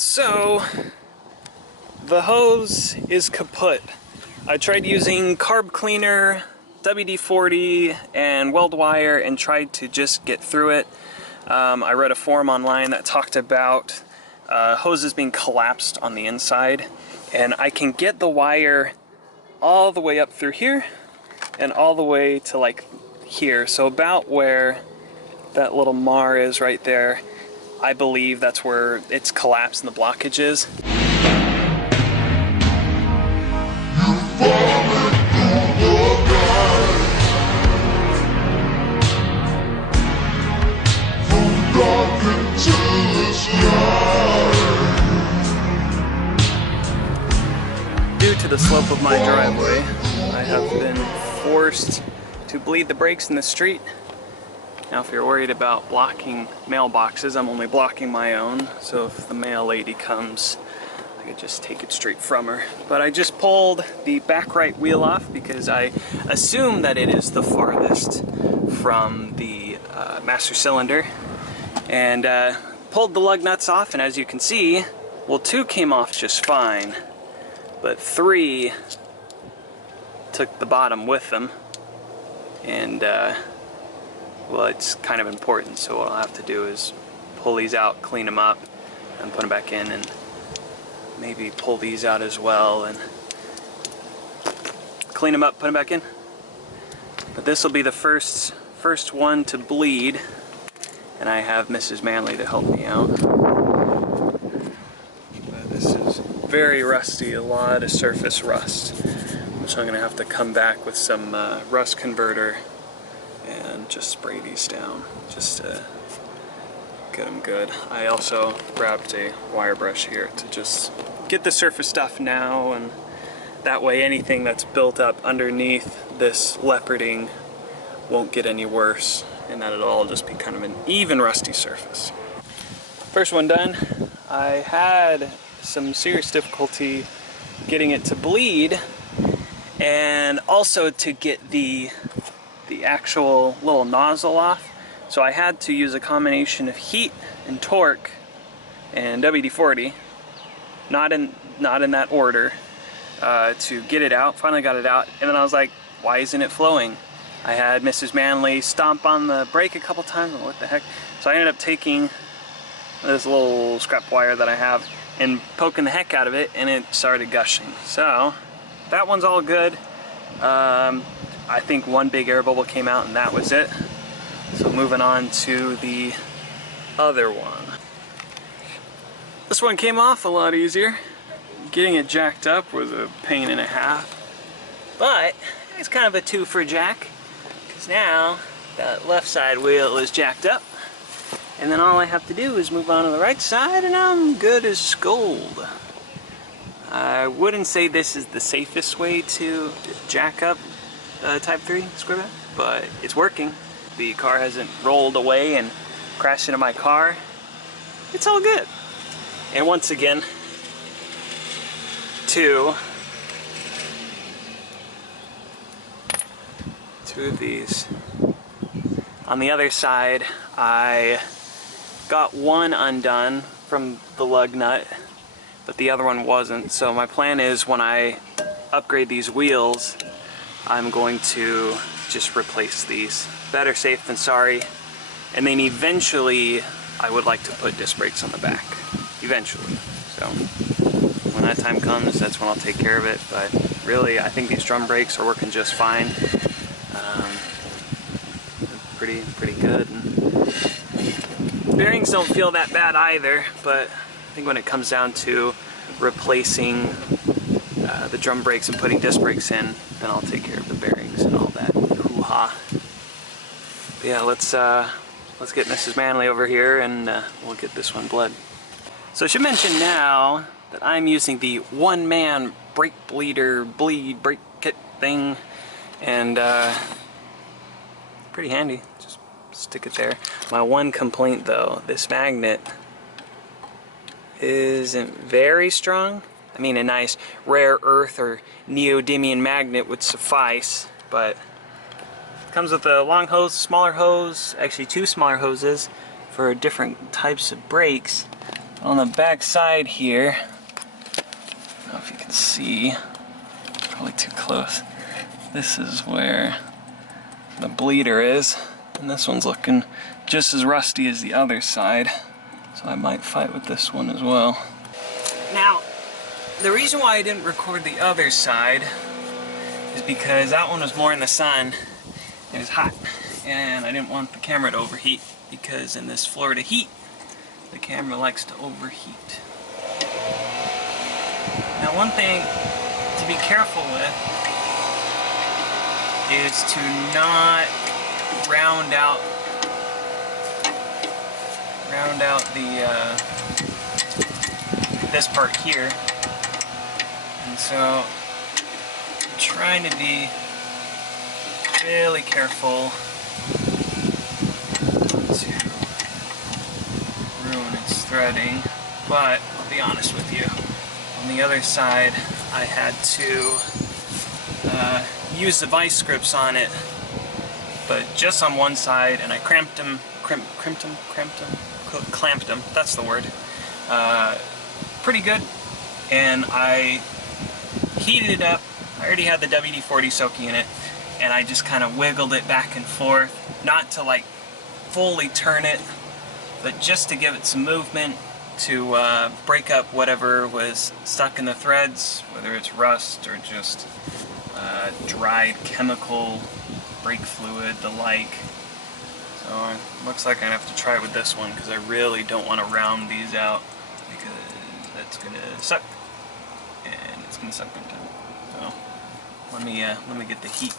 So, the hose is kaput. I tried using carb cleaner, WD-40, and weld wire and tried to just get through it. I read a forum online that talked about hoses being collapsed on the inside, and I can get the wire all the way up through here and all the way to like here. So about where that little mar is right there, I believe that's where it's collapsed and the blockage is. Due to the slope of my driveway, I have been forced to bleed the brakes in the street. Now if you're worried about blocking mailboxes, I'm only blocking my own, so if the mail lady comes, I could just take it straight from her. But I just pulled the back right wheel off because I assume that it is the farthest from the master cylinder, and pulled the lug nuts off, and as you can see, well, 2 came off just fine, but 3 took the bottom with them, and well, it's kind of important, so what I'll have to do is pull these out, clean them up, and put them back in, and maybe pull these out as well, and clean them up, put them back in. But this will be the first one to bleed, and I have Mrs. Manley to help me out. But this is very rusty, a lot of surface rust, which I'm going to have to come back with some rust converter and just spray these down just to get them good. I also grabbed a wire brush here to just get the surface stuff now, and that way anything that's built up underneath this leoparding won't get any worse, and that it'll all just be kind of an even rusty surface. First one done. I had some serious difficulty getting it to bleed, and also to get the actual little nozzle off. So I had to use a combination of heat and torque and WD-40, not in that order, to get it out. Finally got it out, and then I was like, why isn't it flowing? I had Mrs. Manley stomp on the brake a couple times, what the heck. So I ended up taking this little scrap wire that I have and poking the heck out of it, and it started gushing. So that one's all good. I think one big air bubble came out and that was it. So moving on to the other one. This one came off a lot easier. Getting it jacked up was a pain and a half. But it's kind of a 2 for jack, because now that left side wheel is jacked up. And then all I have to do is move on to the right side and I'm good as gold. I wouldn't say this is the safest way to jack up Type 3 square bed, but it's working. The car hasn't rolled away and crashed into my car. It's all good. And once again, 2 of these. On the other side, I got one undone from the lug nut, but the other one wasn't. So my plan is, when I upgrade these wheels, I'm going to just replace these. Better safe than sorry. And then eventually I would like to put disc brakes on the back. Eventually. So when that time comes, that's when I'll take care of it. But really, I think these drum brakes are working just fine. Pretty good. And bearings don't feel that bad either, but I think when it comes down to replacing the drum brakes and putting disc brakes in, then I'll take care of the bearings and all that hoo-ha. Yeah, let's get Mrs. Manley over here and we'll get this one bled. So I should mention now that I'm using the one-man brake bleed brake kit thing, and pretty handy. Just stick it there. My one complaint though, this magnet isn't very strong. I mean, a nice rare earth or neodymium magnet would suffice, but it comes with a long hose, smaller hose, actually 2 smaller hoses for different types of brakes. On the back side here, I don't know if you can see, probably too close. This is where the bleeder is, and this one's looking just as rusty as the other side, so I might fight with this one as well. Now, the reason why I didn't record the other side is because that one was more in the sun. It was hot, and I didn't want the camera to overheat, because in this Florida heat, the camera likes to overheat. Now, one thing to be careful with is to not round out the this part here, and so I'm trying to be really careful to ruin its threading. But I'll be honest with you, on the other side I had to use the vice grips on it, but just on one side, and I clamped them, that's the word, pretty good, and I heated it up. I already had the WD-40 soaking in it, and I just kind of wiggled it back and forth, not to like fully turn it, but just to give it some movement to break up whatever was stuck in the threads, whether it's rust or just dried chemical, brake fluid, the like. So it looks like I have to try it with this one, because I really don't want to round these out, because that's going to suck, and it's going to suck big time. So let me get the heat.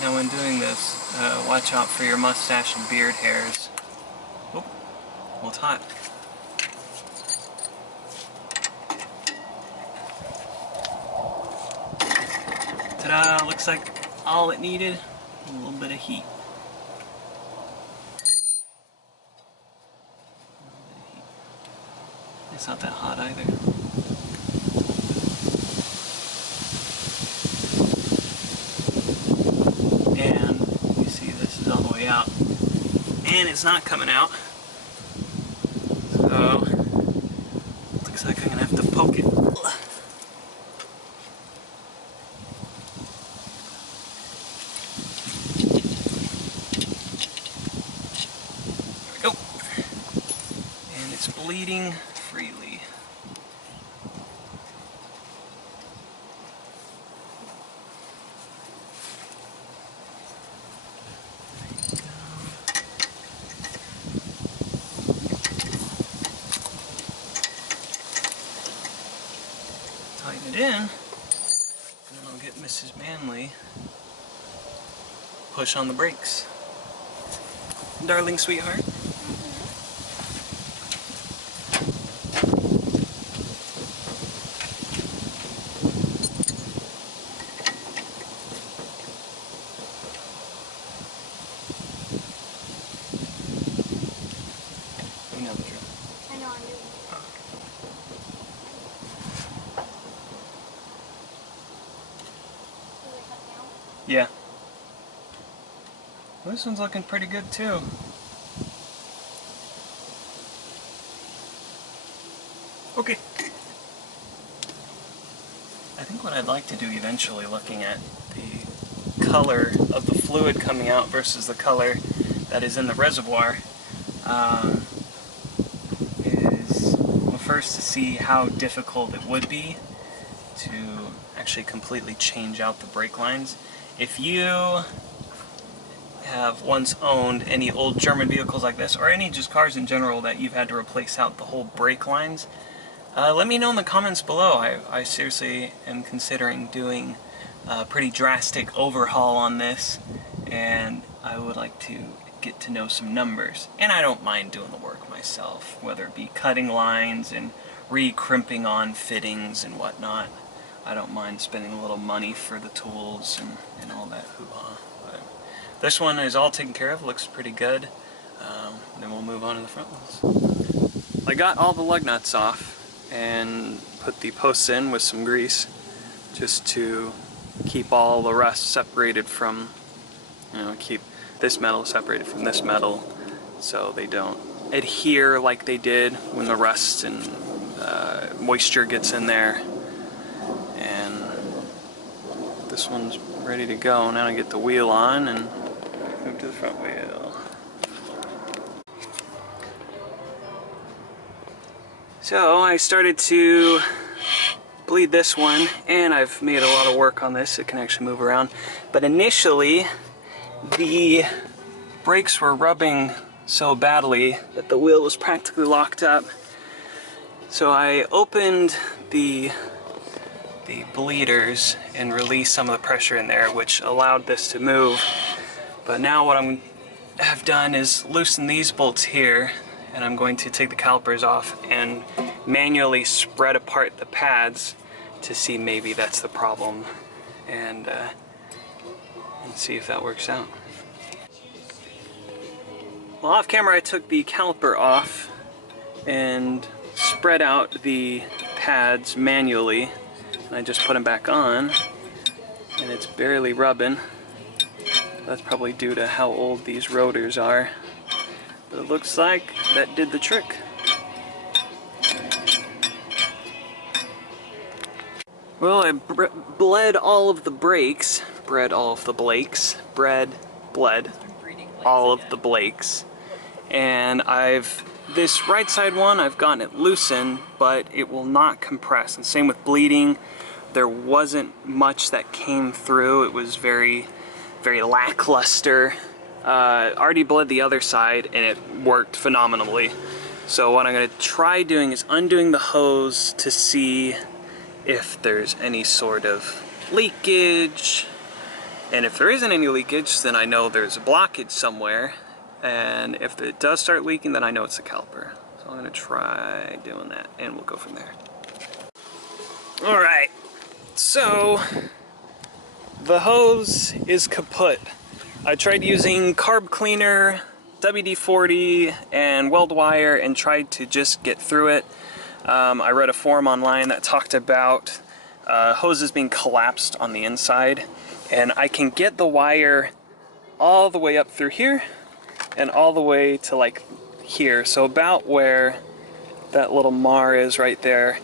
Now when doing this, watch out for your mustache and beard hairs. Oh, well, it's hot. Ta-da! Looks like all it needed, a little bit of heat. It's not that hot either. And you see this is all the way out. And it's not coming out. So, looks like I'm going to have to poke it. There we go. And it's bleeding freely. Tighten it in, and then I'll get Mrs. Manley push on the brakes. Darling sweetheart. You know the drill. I know, I do. Oh. Yeah. Well, this one's looking pretty good too. Okay. I think what I'd like to do eventually, looking at the color of the fluid coming out versus the color that is in the reservoir, is, well, first to see how difficult it would be to actually completely change out the brake lines. If you have once owned any old German vehicles like this, or any just cars in general that you've had to replace out the whole brake lines, let me know in the comments below. I seriously am considering doing a pretty drastic overhaul on this, and I would like to get to know some numbers. And I don't mind doing the work myself, whether it be cutting lines and re-crimping on fittings and whatnot. I don't mind spending a little money for the tools and all that hoo-ha. But this one is all taken care of, looks pretty good. Then we'll move on to the front ones. I got all the lug nuts off and put the posts in with some grease, just to keep all the rust separated from, keep this metal separated from this metal so they don't adhere like they did when the rust and moisture gets in there. And this one's ready to go. Now I get the wheel on and move to the front wheel. So I started to bleed this one, and I've made a lot of work on this. It can actually move around. But initially, the brakes were rubbing so badly that the wheel was practically locked up. So I opened the bleeders and released some of the pressure in there, which allowed this to move. But now what I've done is loosen these bolts here, and I'm going to take the calipers off and manually spread apart the pads to see maybe that's the problem, and see if that works out. Well, off camera I took the caliper off and spread out the pads manually, and I just put them back on, and it's barely rubbing. That's probably due to how old these rotors are, but it looks like that did the trick. Well, I bled all of the brakes, bled all of the Blakes, and this right side one, I've gotten it loosened, but it will not compress. And same with bleeding, there wasn't much that came through. It was very, very lackluster. Already bled the other side, and it worked phenomenally. So what I'm going to try doing is undoing the hose to see if there's any sort of leakage, and if there isn't any leakage, then I know there's a blockage somewhere, and if it does start leaking, then I know it's the caliper. So I'm gonna try doing that, and we'll go from there. Alright, so the hose is kaput. I tried using carb cleaner, WD-40, and weld wire, and tried to just get through it. I read a forum online that talked about hoses being collapsed on the inside, and I can get the wire all the way up through here and all the way to like here, so about where that little mar is right there.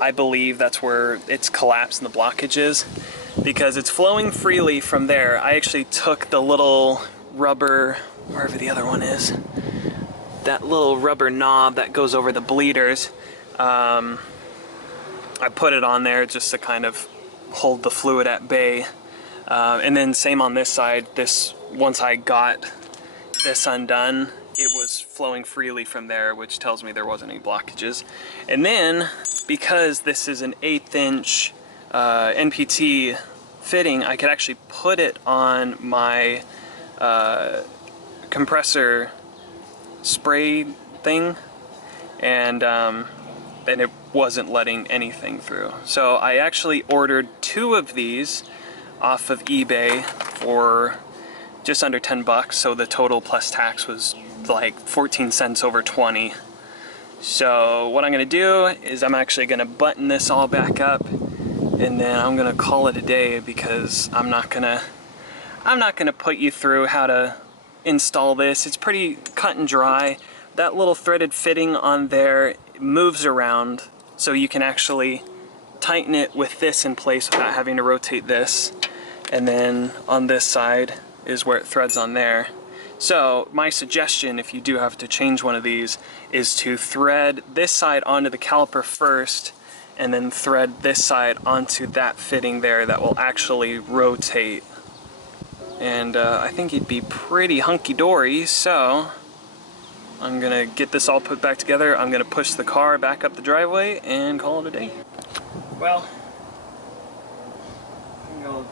I believe that's where it's collapsed and the blockage is, because it's flowing freely from there. I actually took the little rubber, wherever the other one is, that little rubber knob that goes over the bleeders. I put it on there just to kind of hold the fluid at bay. And then same on this side. Once I got this undone, it was flowing freely from there, which tells me there wasn't any blockages. And then, because this is an 1/8 inch NPT fitting, I could actually put it on my compressor spray thing, and it wasn't letting anything through. So I actually ordered 2 of these off of eBay for just under 10 bucks, so the total plus tax was like 14 cents over 20. So what I'm gonna do is I'm actually gonna button this all back up, and then I'm gonna call it a day, because I'm not gonna put you through how to install this. It's pretty cut and dry. That little threaded fitting on there moves around, so you can actually tighten it with this in place without having to rotate this. And then on this side is where it threads on there. So my suggestion, if you do have to change one of these, is to thread this side onto the caliper first, and then thread this side onto that fitting there that will actually rotate. And I think it'd be pretty hunky-dory, so I'm gonna get this all put back together. I'm gonna push the car back up the driveway and call it a day. Well, I'm gonna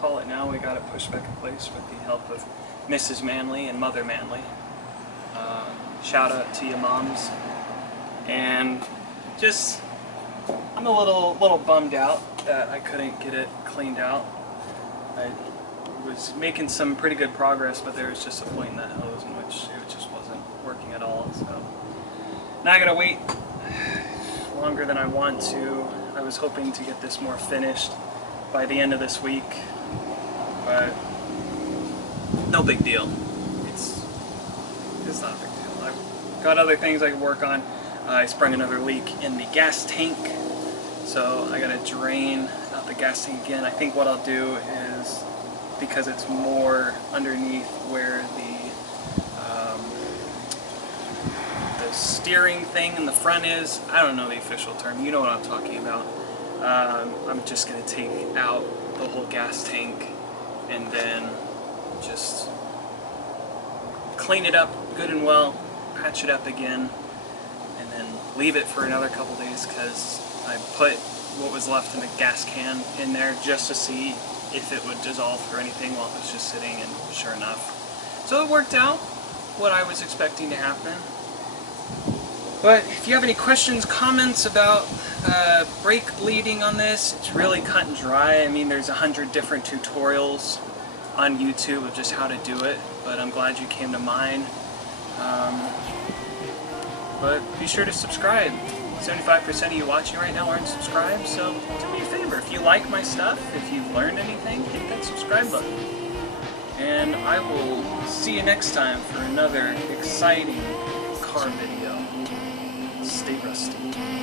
call it now. We got it pushed back in place with the help of Mrs. Manley and Mother Manley. Shout out to you moms. And just, I'm a little bummed out that I couldn't get it cleaned out. I was making some pretty good progress, but there was just a point in that hose in which it just wasn't working at all. So now I gotta wait longer than I want to. I was hoping to get this more finished by the end of this week, but no big deal. It's not a big deal. I've got other things I can work on. I sprung another leak in the gas tank, so I gotta drain out the gas tank again. I think what I'll do is, because it's more underneath where the steering thing in the front is, I don't know the official term, you know what I'm talking about. I'm just going to take out the whole gas tank and then just clean it up good and well, patch it up again, and then leave it for another couple days, because I put what was left in the gas can in there just to see if it would dissolve or anything while it was just sitting, and sure enough. So it worked out what I was expecting to happen. But if you have any questions, comments about brake bleeding on this, it's really cut and dry. I mean, there's 100 different tutorials on YouTube of just how to do it, but I'm glad you came to mine. But be sure to subscribe. 75% of you watching right now aren't subscribed, so do me a favor. If you like my stuff, if you've learned anything, hit that subscribe button. And I will see you next time for another exciting car video. Stay rusty.